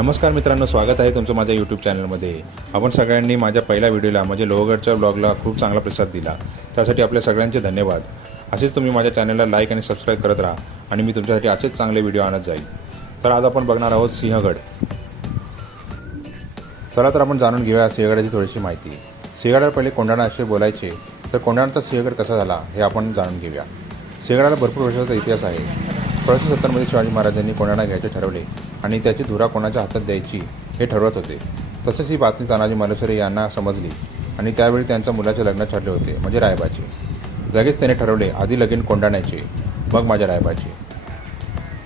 नमस्कार मित्रांनो, स्वागत आहे तुमचं माझ्या यूट्यूब चॅनलमध्ये। आपण सगळ्यांनी माझ्या पहिल्या व्हिडिओला म्हणजे लोहगडच्या ब्लॉगला खूप चांगला प्रतिसाद दिला, त्यासाठी आपल्या सगळ्यांचे धन्यवाद। असेच तुम्ही माझ्या चॅनलला लाईक आणि सबस्क्राईब करत राहा आणि मी तुमच्यासाठी असेच चांगले व्हिडिओ आणत जाईल। तर आज आपण बघणार आहोत सिंहगड। चला तर आपण जाणून घेऊया सिंहगडाची थोडीशी माहिती। सिंहगडाला पहिले कोंढाणा असे बोलायचे, तर कोंढाणाचा सिंहगड कसा झाला हे आपण जाणून घेऊया। सिंहगडाला भरपूर वर्षाचा इतिहास आहे। 1670 मध्ये शिवाजी महाराजांनी कोंढाणा घ्यायचे ठरवले आणि त्याची धुरा कोणाच्या हातात द्यायची हे ठरवत होते। तसेच ही बातमी तानाजी मालुसरे यांना समजली आणि त्यावेळी त्यांच्या मुलाचे लग्न ठरले होते, म्हणजे रायबाचे। लगेच त्याने ठरवले, आधी लगीन कोंढाण्याचे, मग माझ्या रायबाचे।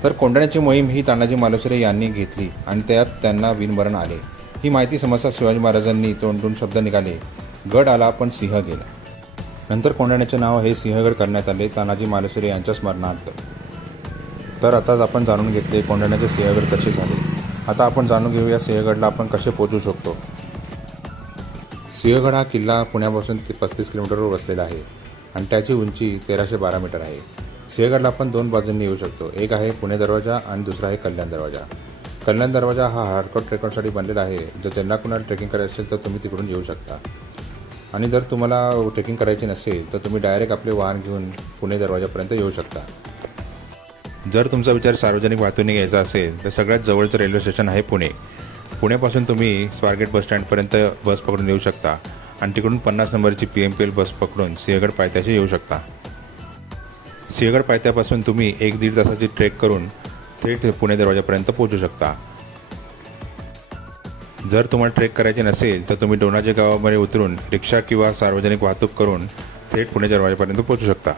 तर कोंढाण्याची मोहीम ही तानाजी मालुसरे यांनी घेतली आणि त्यात त्यांना वीरमरण आले। ही माहिती समजता शिवाजी महाराजांनी तोंडून शब्द निघाले, गड आला पण सिंह गेला। नंतर कोंढाण्याचे नाव हे सिंहगड करण्यात आले, तानाजी मालुसरे यांच्या स्मरणार्थ। तर आताच आपण जाणून घेतले कोंढाण्याचे सिंहगड कसे झाले। आता आपण जाणून घेऊया सिंहगडला आपण कसे पोहोचू शकतो। सिंहगड हा किल्ला पुण्यापासून 35 किलोमीटरवर वसलेला आहे आणि त्याची उंची 1312 मीटर आहे। सिंहगडला आपण दोन बाजूंनी येऊ शकतो, एक आहे पुणे दरवाजा आणि दुसरा आहे कल्याण दरवाजा। कल्याण दरवाजा हा हार्डकोर ट्रेकरसाठी बनलेला आहे। जर त्यांना कुणाला ट्रेकिंग करायचं असेल तर तुम्ही तिकडून येऊ शकता, आणि जर तुम्हाला ट्रेकिंग करायची नसेल तर तुम्ही डायरेक्ट आपले वाहन घेऊन पुणे दरवाजापर्यंत येऊ शकता। जर तुमचा विचार सार्वजनिक वाहतुकीने घ्यायचा असेल तर सगळ्यात जवळचं रेल्वे स्टेशन आहे पुणे। पुण्यापासून तुम्ही स्वारगेट बस स्टँडपर्यंत बस पकडून येऊ शकता आणि तिकडून 50 नंबरची PMPL बस पकडून सिंहगड पायथ्याशी येऊ शकता। सिंहगड पायथ्यापासून तुम्ही 1-1.5 तासाची ट्रेक करून थेट पुणे दरवाजापर्यंत पोहोचू शकता। जर तुम्हाला ट्रेक करायचे नसेल तर तुम्ही डोनाजे गावामध्ये उतरून रिक्षा किंवा सार्वजनिक वाहतूक करून थेट पुणे दरवाजापर्यंत पोहोचू शकता।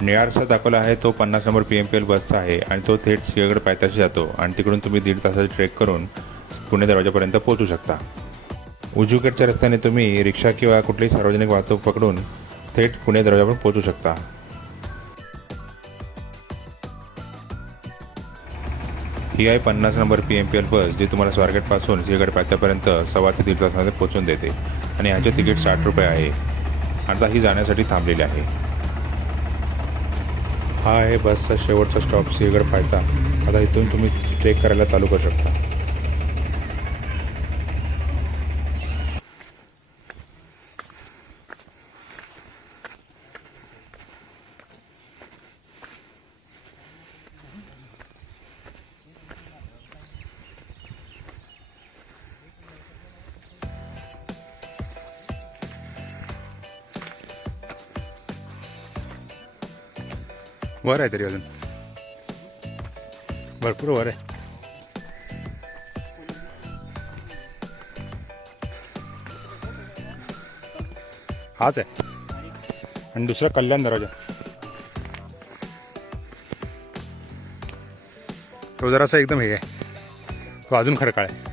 निळा रस्ता दाखवला आहे तो 50 नंबर PMPL बसचा आहे आणि तो थेट सिंहगड पायथ्याशी जातो आणि तिकडून तुम्ही 1.5 तासाची ट्रेक करून पुणे दरवाजापर्यंत पोहोचू शकता। उजवीकडच्या रस्त्याने तुम्ही रिक्षा किंवा कुठलीही सार्वजनिक वाहतूक पकडून थेट पुणे दरवाजापर्यंत पोहोचू शकता। ही आहे 50 नंबर PMPL बस, जी तुम्हाला स्वारगेटपासून सिंहगड पायथ्यापर्यंत 1.25 ते 1.5 तासामध्ये पोहोचून देते आणि ह्याचे तिकीट 60 रुपये आहे। आता ही जाण्यासाठी थांबलेली आहे। हा आहे बसचा शेवटचा स्टॉप सिंहगड पायथा। आता इथून तुम्ही ट्रेक करायला चालू करू शकता। वर आहे तरी अजून भरपूर वर आहे। हाच आहे आणि दुसरा कल्याण दरवाजा, तो जरासा एकदम हे आहे, तो अजून खडकाळ आहे।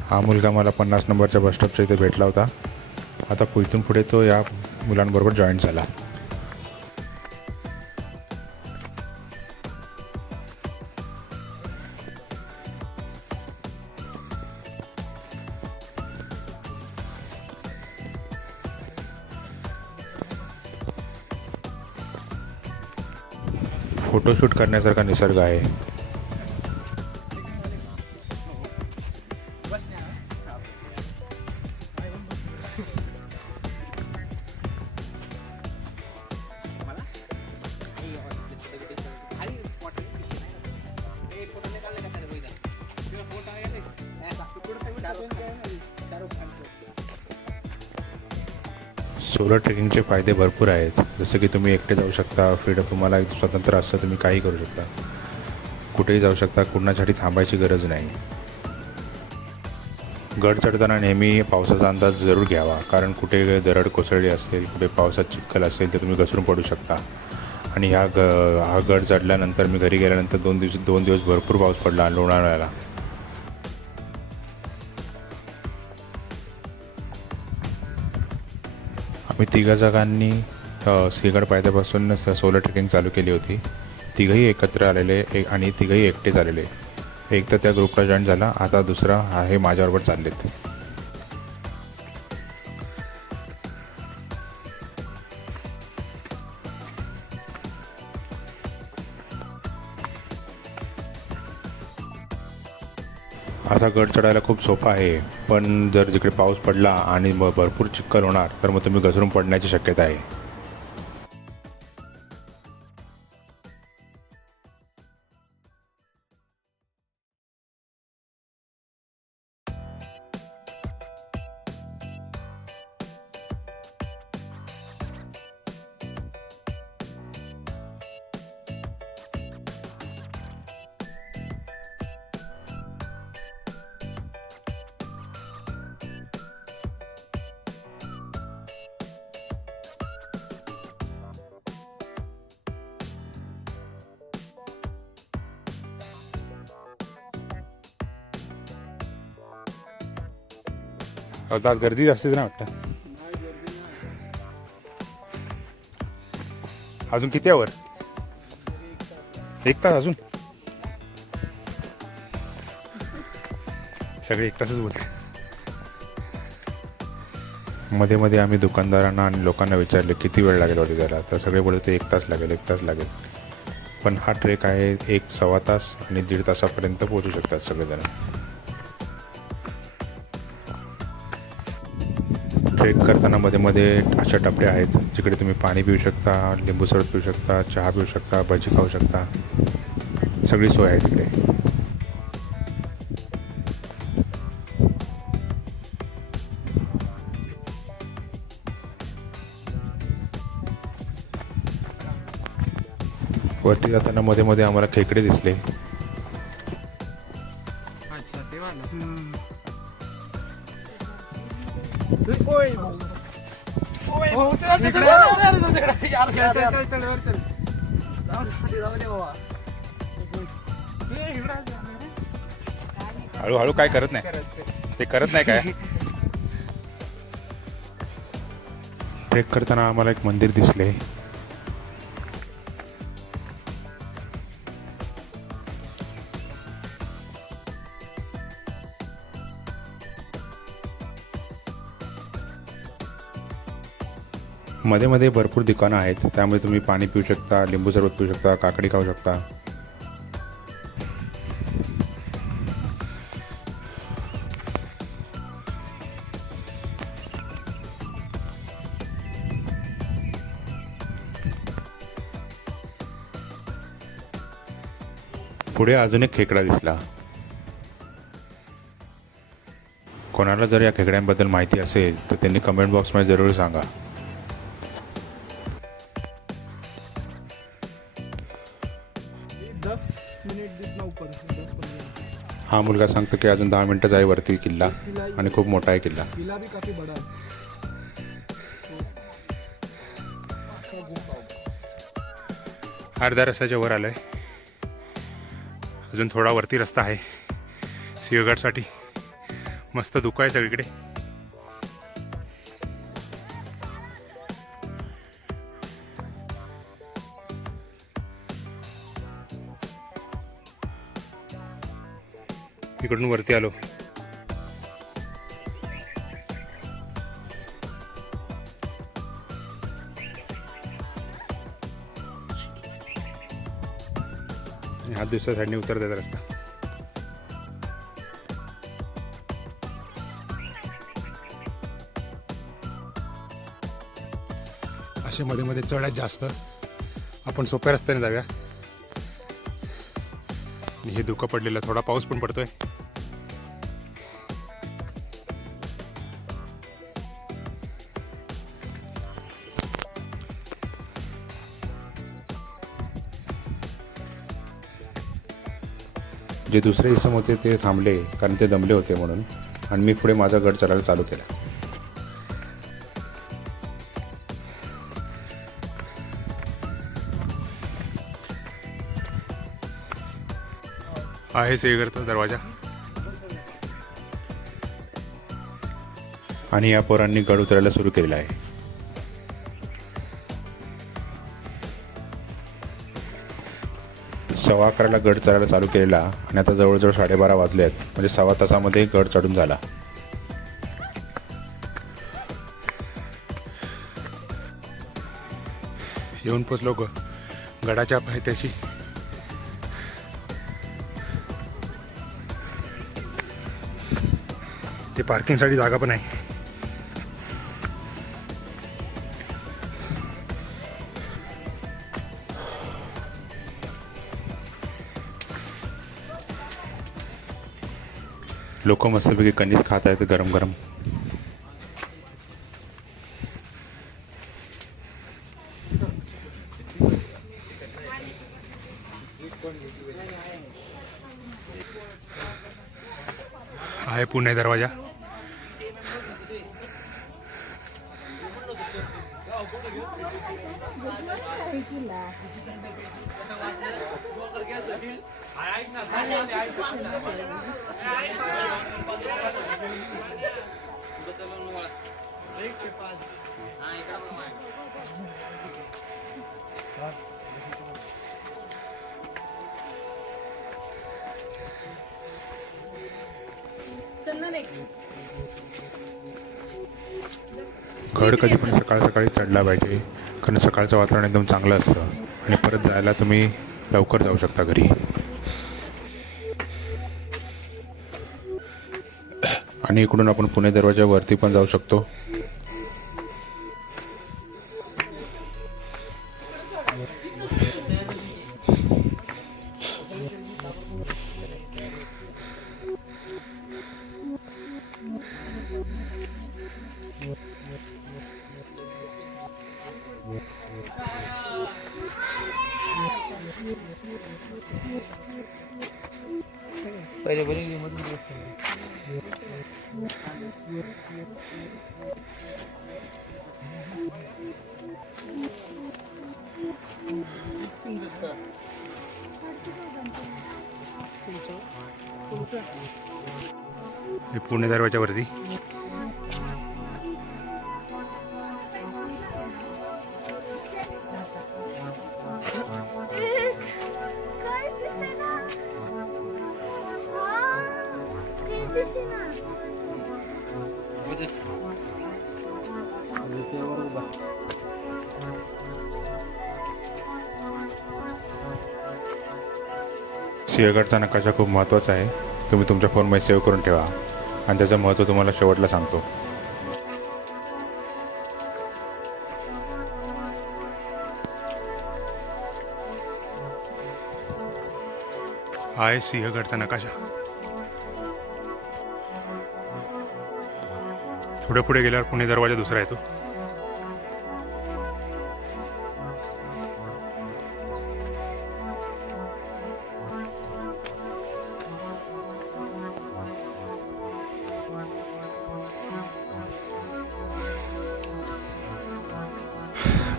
हा मुलगा मला 50 नंबरच्या बसस्टॉपच्या इथे भेटला होता। आता इथून पुढे तो या मुलांबरोबर जॉईन झाला। फोटोशूट करण्यासारखा निसर्ग आहे। सोलो ट्रेकिंगचे फायदे भरपूर आहेत, जसं की तुम्ही एकटे जाऊ शकता, फ्रीडम तुम्हाला स्वतंत्र असतं, तुम्ही काही करू शकता, कुठेही जाऊ शकता, कुणासाठी थांबायची गरज नाही। गड चढताना नेहमी पावसाचा अंदाज जरूर घ्यावा, कारण कुठे दरड कोसळली असेल, कुठे पावसात चिखल असेल तर तुम्ही घसरून पडू शकता। आणि हा गड चढल्यानंतर मी घरी गेल्यानंतर 2 दिवस भरपूर पाऊस पडला लोणावळ्याला। आम्ही 3 जणांनी सिंहगड पायथ्यापासून सोलो ट्रेकिंग चालू केली होती। तिघही एकत्र आलेले आणि तिघही एकटेच आलेले। एक तर त्या ग्रुपला जॉईन झाला, आता दुसरा आहे माझ्याबरोबर चाललेत। असा गड चढायला खूप सोपा आहे, पण जर जिकडे पाऊस पडला आणि मग भरपूर चिखल होणार तर मग तुम्ही घसरून पडण्याची शक्यता आहे. आज गर्दी जास्तीच ना वाटतं. अजून किती आवर? 1 तास अजून. सगळे 1 तासच बोलते. मध्ये मध्ये आम्ही दुकानदारांना आणि लोकांना विचारले किती वेळ लागेल वरती जायला, तर सगळे बोलते 1 तास लागेल, 1 तास लागेल. पण हा ट्रेक आहे 1-1.25 तास आणि 1.5 तासापर्यंत पोहोचू शकतात सगळेजण. ट्रेक करताना मध्ये मध्ये अशा टपऱ्या आहेत जिकडे तुम्ही पाणी पिऊ शकता, लिंबू सरबत पिऊ शकता, चहा पिऊ शकता, भजी खाऊ शकता. सगळी सोय आहे तिकडे. वरती जाताना मध्ये मध्ये आम्हाला खेकडे दिसले. हळूहळू काय करत नाही, ते करत नाही काय. ट्रेक करताना आम्हाला एक मंदिर दिसले. मध्ये मध्ये भरपूर दुकानं आहेत, त्यामुळे तुम्ही पाणी पिऊ शकता, लिंबू सरबत पिऊ शकता, काकडी खाऊ शकता. पुढे अजून एक खेकडा दिसला. कोणाला जर या खेकड्यांबद्दल माहिती असेल तर त्यांनी कमेंट बॉक्समध्ये जरूर सांगा. हा मुलगा सांगतो की अजून 10 मिनिटं आहे वरती किल्ला, आणि खूप मोठा आहे किल्ला. अर्ध्या रस्त्याच्या वर आलोय. अजून थोडा वरती रस्ता आहे सिंहगडसाठी. मस्त धुकं आहे सगळीकडे. इकडून वरती आलो. हात दुसऱ्या साईडने उतरतात रस्ता. असे मध्ये मध्ये चढायत जास्त. आपण सोप्या रस्त्याने जाऊया. हे धुकं पडलेलं, थोडा पाऊस पण पडतोय. जे दुसरे इसम होते ते थांबले कारण ते दमले होते म्हणून, आणि मी पुढे माझा गड चढायला चालू केला. आहे सिंहगडचा दरवाजा, आणि या पोरांनी गड उतरायला सुरू केलेला आहे. 11:15 गड चढायला चालू केलेला, आणि आता जवळजवळ 12:30 वाजले आहेत. म्हणजे 1.25 तासामध्ये गड चढून झाला. येऊन पोचलो गडाच्या पायथ्याशी. ते पार्किंगसाठी जागा पण आहे. लोक मस्तपैकी कणीस खात आहेत गरम गरम. आहे पुणे दरवाजा. गड कधी पण सकाळ सकाळी चढला पाहिजे, कारण सकाळचं वातावरण एकदम चांगलं असतं आणि परत जायला तुम्ही लवकर जाऊ शकता घरी. आणि इकडून आपण पुणे दरवाजावरती पण जाऊ शकतो. हे पुणे दरवाजावरती सिंहगडचा नकाशा खूप महत्त्वाचा आहे. तुम्ही तुमच्या फोनमध्ये सेव्ह करून ठेवा आणि त्याचं महत्त्व तुम्हाला शेवटला सांगतो. हा आहे सिंहगडचा नकाशा. थोडे पुढे गेल्यावर पुणे दरवाजा दुसरा येतो.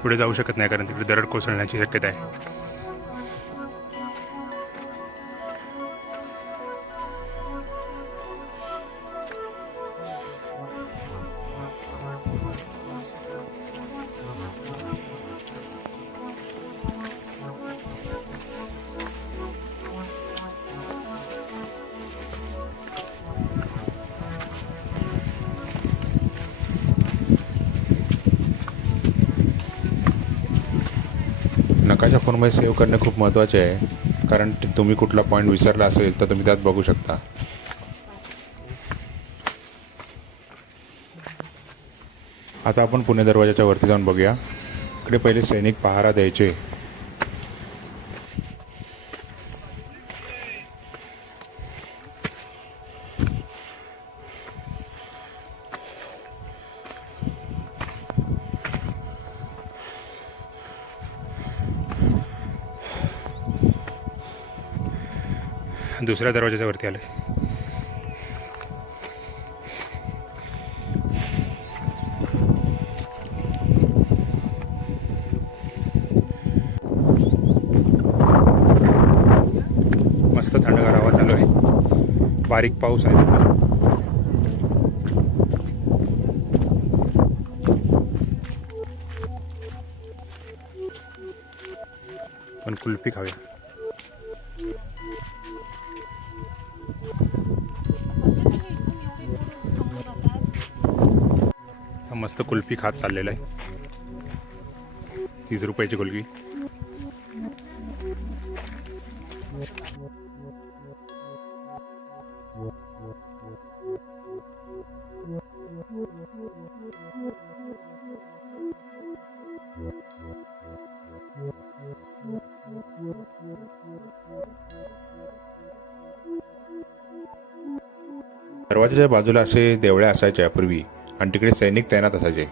पुढे जाऊ शकत नाही कारण तिकडे दरड कोसळण्याची शक्यता आहे. नकाशा फोनमध्ये सेव्ह करणे खूप महत्त्वाचे आहे, कारण तुम्ही कुठला पॉईंट विसरला असेल तर तुम्ही त्यात बघू शकता. आता आपण पुणे दरवाजाच्या वरती जाऊन बघूया. इकडे पहिले सैनिक पहारा द्यायचे. दुसऱ्या दरवाजाच्या वरती आले. मस्त थंडगार हवा चालू आहे. बारीक पाऊस आहे. पण कुल्फी खाऊया. मस्त कुल्फी खात चाललेला आहे. 30 रुपयाची कुल्फी. दरवाजाच्या बाजूला असे देवळ्या असायच्या पूर्वी आणि तिकडे सैनिक तैनात असायचे.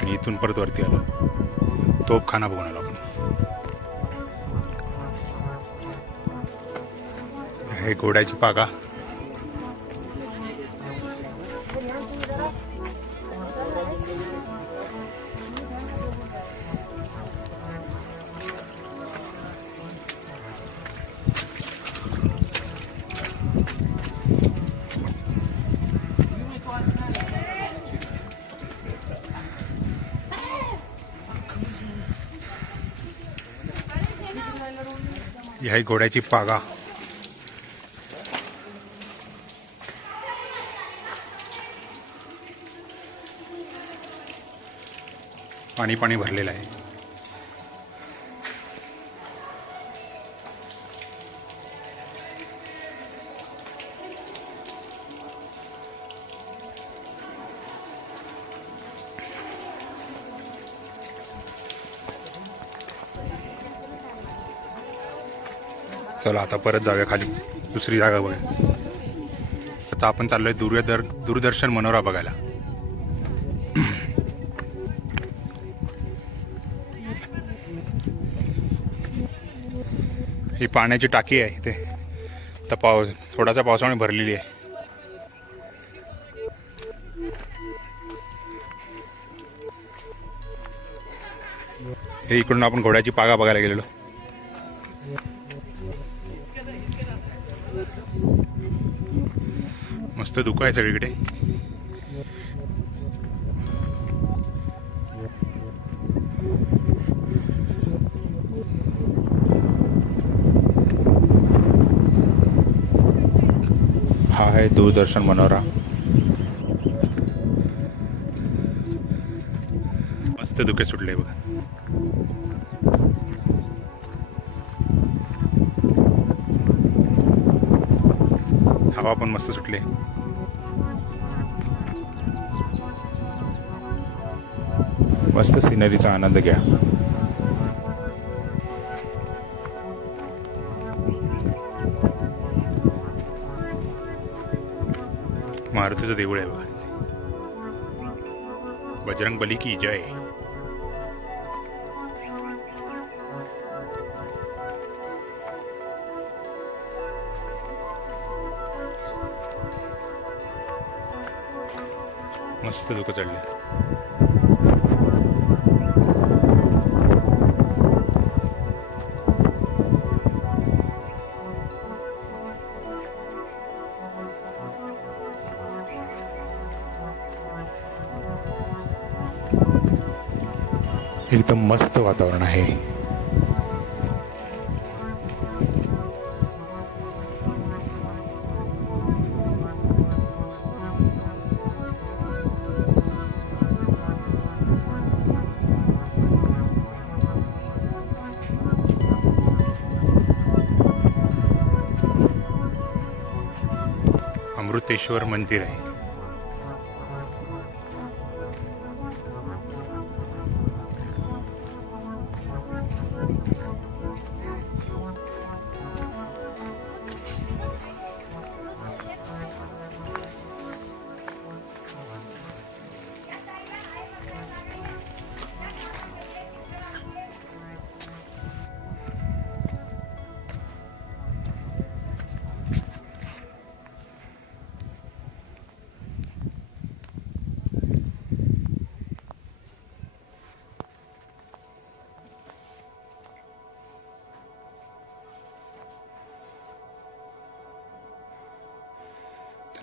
आणि इथून परत वरती आलो, तोपखाना बघून आलो आपण. हे घोड्याची पागा. ही आहे घोड्याची पागा. पाणी पाणी भरलेलं आहे. चला आता परत जाऊया खाली, दुसरी जागा बघूया. आता आपण चाललोय दूरदर्शन मनोरा बघायला. ही पाण्याची टाकी आहे इथे. आता थोडासा पावसाने भरलेली आहे. हे इकडून आपण घोड्याची पागा बघायला गेलेलो. मस्त धुकं आहे सगळीकडे. हा आहे दूरदर्शन मनोरा. मस्त धुके सुटले बघा. हवा पण मस्त सुटले. मस्त सिनरीचा आनंद घ्या. मारुतीचं देऊळ आहे बघा. बजरंग बली की जय. मस्त धुकं चढले. एकदम मस्त वातावरण आहे. अमृतेश्वर मंदिर आहे.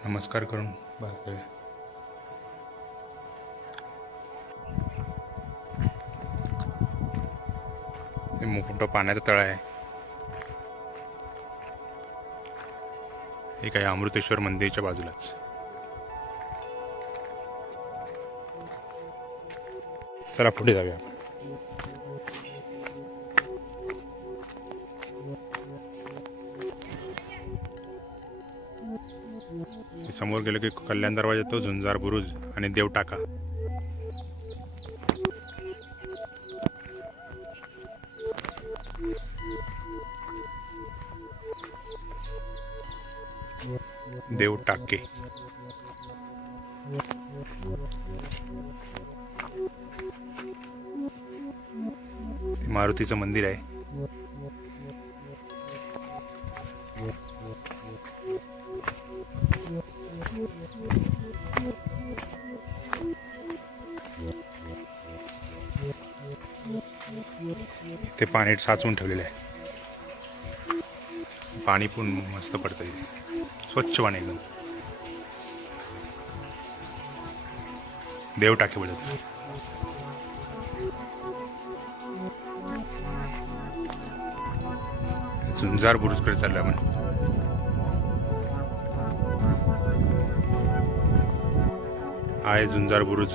नमस्कार करून बाहेर. हे मोठं पाण्याचं तळ आहे. हे काय अमृतेश्वर मंदिराच्या बाजूलाच. चला पुढे जाऊया. समोर गेलं की कल्याण दरवाजा येतो, झुंजार बुरुज आणि देवटाका. देवटाके. ते मारुतीचं मंदिर आहे. ते पाणी साचवून ठेवलेलं आहे. पाणी पण मस्त पडतं इथे, स्वच्छ पाणी एकदम. देव टाके बोलत. झुंजार बुरुजकडे चाललो आपण. आहे झुंजार बुरुज.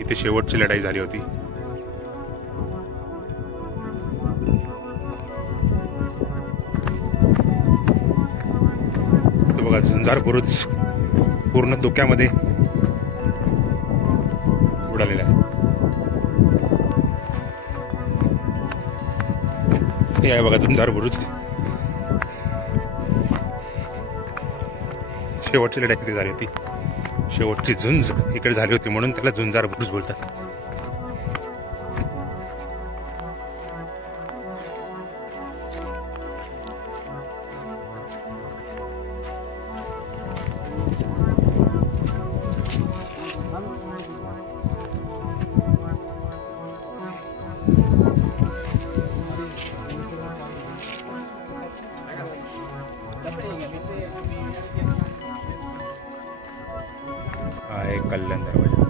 इथे शेवटची लढाई झाली होती. तो बघा झुंजार बुरुज पूर्ण धोक्यामध्ये उडालेला आहे. हे आहे बघा झुंजार बुरुज. शेवटची लढाई किती झाली होती, शेवटची झुंज इकडे झाली होती म्हणून त्याला झुंजार बुरुज बोलतात. आहे कल्याण दरवाजा.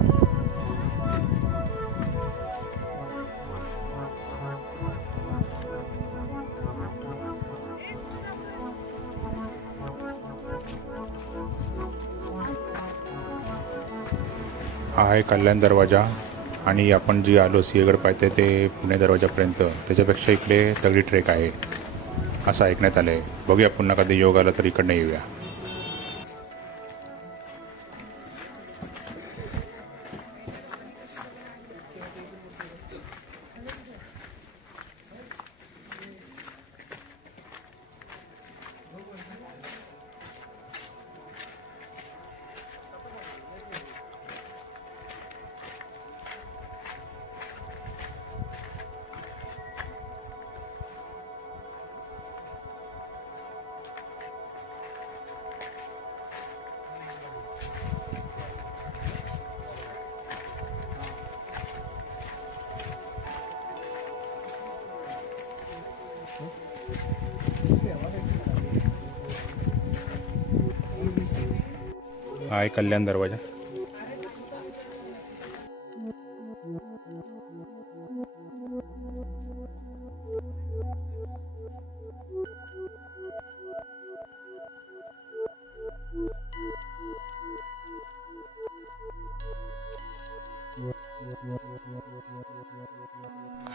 आहे कल्याण दरवाजा. आणि आपण जे आलो सिंहगड पायथ्या ते पुणे दरवाजापर्यंत, त्याच्यापेक्षा इकडे दगडी ट्रेक आहे असं ऐकण्यात आलं आहे. बघूया पुन्हा कधी योग आला तर इकडनं येऊया. आहे कल्याण दरवाजा.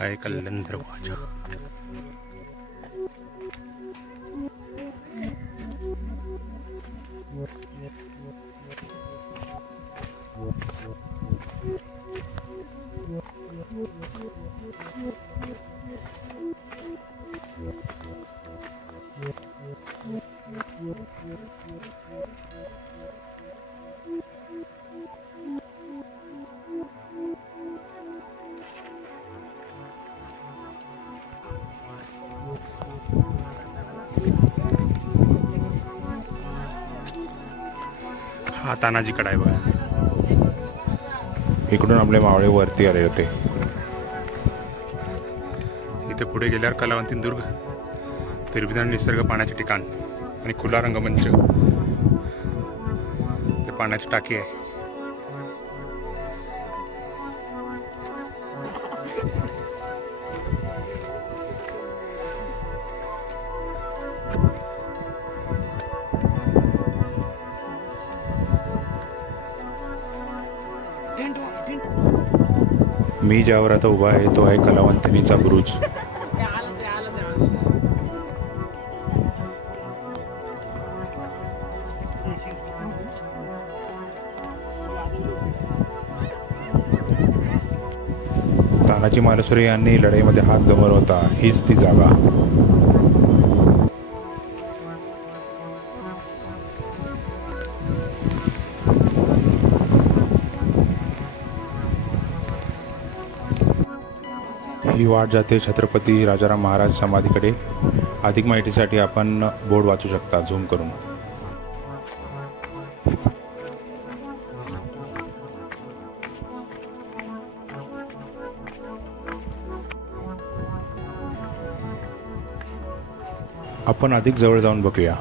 आहे कल्याण दरवाजा. हा तानाजी कडा आहे बघा. इकडून आपले मावळे वरती आले होते. इथे पुढे गेल्यावर कलावंतीन दुर्ग, तिरभिदान निसर्ग पाण्याचे ठिकाण. आणि खुला रंगमंच, ते पाण्याची टाकी आहे. मी ज्यावर आता उभा आहे तो आहे कलावंतिनीचा बुरुज. तानाजी मालुसरे यांनी लढाईमध्ये हात गमावला होता, हीच ती जागा. ही वाट जाते छत्रपती राजाराम महाराज समाधीकडे. अधिक माहितीसाठी आपण बोर्ड वाचू शकता झूम करून. आपण अधिक जवळ जाऊन बघूया.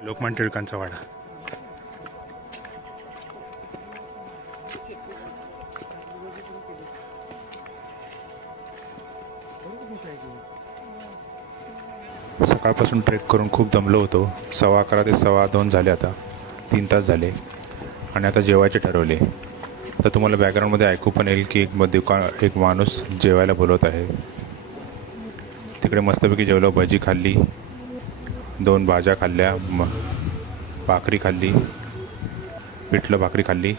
लोकमान्य टिळकांचा वाडा. सकाळपासून ट्रेक करून खूप दमलो होतो. 11:15 ते 2:15 झाले, आता 3 तास झाले आणि आता जेवायचे ठरवले. तर तुम्हाला बॅकग्राऊंडमध्ये ऐकू पण येईल की एक माणूस जेवायला बोलवत आहे. तिकडे मस्तपैकी जेवलो, भजी खाल्ली, 2 भाज्या खाल्ल्या, भाकरी खाल्ली, पिठलं भाकरी खाल्ली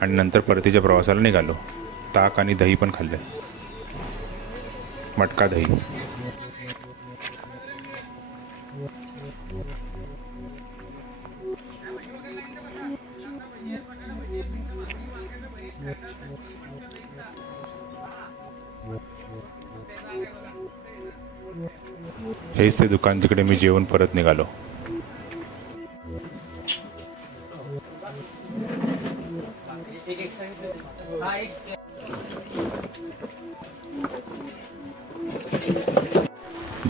आणि नंतर परतीच्या प्रवासाला निघालो. ताक आणि दही पण खाल्लं, मटका दही. हेच ते दुकान जिकडे मी जेवून परत निघालो.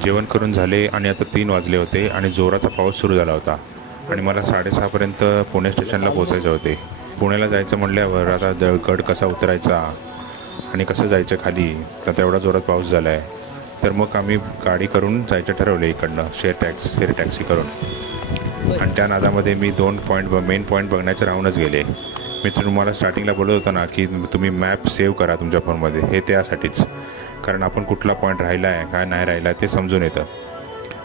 जेवण करून झाले आणि आता 3 वाजले होते आणि जोराचा पाऊस सुरू झाला होता आणि मला 6:30पर्यंत पुणे स्टेशनला पोचायचे होते. पुण्याला जायचं म्हटल्यावर आता गड कसा उतरायचा आणि कसं जायचं खाली, तर तेवढा जोरात पाऊस झाला आहे. तर मग आम्ही गाडी करून जायचं ठरवलं इकडनं, शेअर टॅक्सी करून. आणि त्या नादामध्ये मी 2 मेन पॉईंट बघण्याचे राहूनच गेले. मी तुम्हाला स्टार्टिंगला बोलत होतो ना की तुम्ही मॅप सेव्ह करा तुमच्या फोनमध्ये, हे त्यासाठीच, कारण आपण कुठला पॉईंट राहिला आहे काय नाही राहिला आहे ते समजून येतं.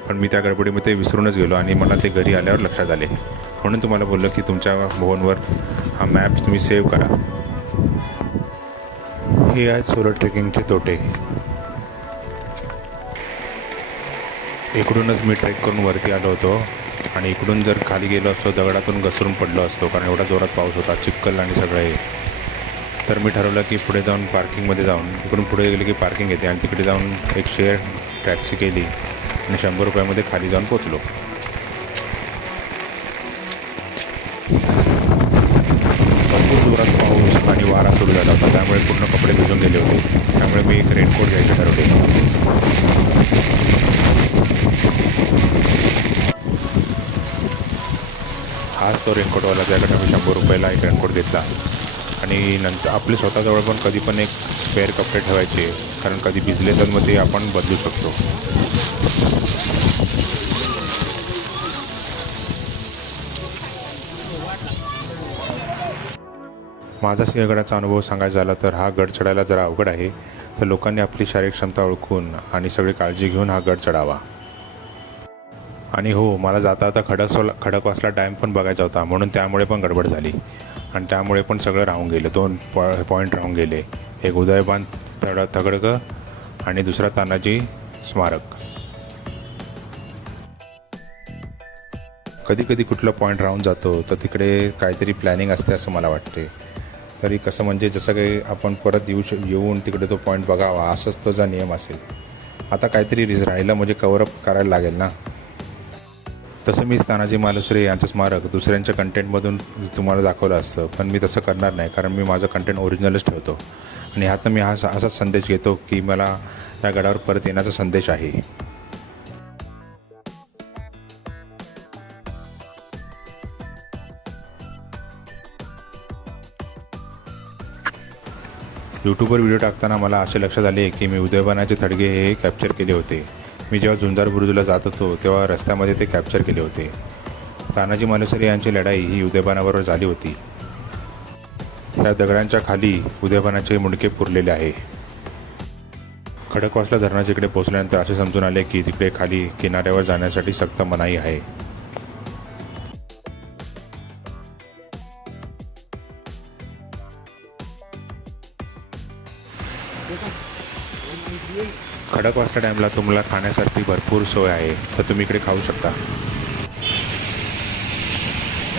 पण मी त्या गडबडीमध्ये विसरूनच गेलो आणि मला ते घरी आल्यावर लक्षात आले. म्हणून तुम्हाला बोललो की तुमच्या फोनवर हा मॅप तुम्ही सेव्ह करा. हे आहेत सोलो ट्रेकिंगचे तोटे. इकडूनच मी ट्रेक करून वरती आलो होतो आणि इकडून जर खाली गेलो असतो दगडातून घसरून पडलो असतो, कारण एवढा जोरात पाऊस होता, चिखल आणि सगळं हे. तर मी ठरवलं की पुढे जाऊन पार्किंगमध्ये जाऊन, इकडून पुढे गेले की पार्किंग येते आणि तिकडे जाऊन एक शेअर टॅक्सी केली आणि 100 रुपयामध्ये खाली जाऊन पोचलो. भरपूर जोरात पाऊस आणि वारा सुरू झाला होता, त्यामुळे पूर्ण कपडे भिजून गेले होते. त्यामुळे मी एक रेनकोट घ्यायचे ठरवले. हाच तो रेनकोटवाला, त्याकडनं मी 100 रुपयाला एक रेनकोट घेतला. आणि नंतर आपले स्वतःजवळ पण कधी पण एक स्पेअर कपडे ठेवायचे, कारण कधी भिजले तर मग ते आपण बदलू शकतो. माझा सिंहगडाचा अनुभव सांगायचा झाला तर हा गड चढायला जरा अवघड आहे. तर लोकांनी आपली शारीरिक क्षमता ओळखून आणि सगळी काळजी घेऊन हा गड चढावा. आणि हो, मला जाता आता खडकवासला डॅम पण बघायचा होता, म्हणून त्यामुळे पण गडबड झाली आणि त्यामुळे पण सगळं राहून गेलं. 2 पॉईंट राहून गेले. एक उदयबान तगडकं आणि दुसरा तानाजी स्मारक. कधी कधी कुठला पॉईंट राहून जातो तर तिकडे काहीतरी प्लॅनिंग असते असं मला वाटते. तरी कसं म्हणजे जसं काही आपण परत येऊन तिकडे तो पॉईंट बघावा असंच तो नियम असेल. आता काहीतरी राहिलं म्हणजे कव्हरअप करायला लागेल ना. तसं मी तानाजी मालुसरे यांचं स्मारक दुसऱ्यांच्या कंटेंटमधून तुम्हाला दाखवलं असतं, पण मी तसं करणार नाही, कारण मी माझं कंटेंट ओरिजिनलच ठेवतो. आणि ह्यातनं मी असाच संदेश घेतो की मला या गडावर परत येण्याचा संदेश आहे. यूट्यूबवर व्हिडिओ टाकताना मला असे लक्षात आले की मी उदयबानाचे थडगे हे कॅप्चर केले होते. मी जेव्हा झुंजार बुरुजला जात होतो तेव्हा रस्त्यामध्ये ते कॅप्चर केले होते. तानाजी मालुसरे यांची लढाई ही उदयबानाबरोबर झाली होती. ह्या दगडांच्या खाली उदयबानाचे मुंडके पुरलेले आहे. खडकवासला धरणाच्या इकडे पोहोचल्यानंतर असे समजून आले की तिकडे खाली किनाऱ्यावर जाण्यासाठी सक्त मनाई आहे. खडकवासला डॅमला तुम्हाला खाण्यासाठी भरपूर सोय आहे, तर तुम्ही इकडे खाऊ शकता.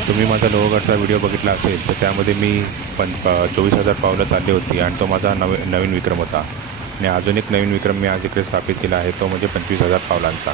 तुम्ही माझा लोहगडचा व्हिडिओ बघितला असेल तर त्यामध्ये मी 24,000 पावलं चालली होती आणि तो माझा नवीन विक्रम होता. आणि अजून एक नवीन विक्रम मी आज इकडे स्थापित केला आहे, तो म्हणजे 25,000 पावलांचा.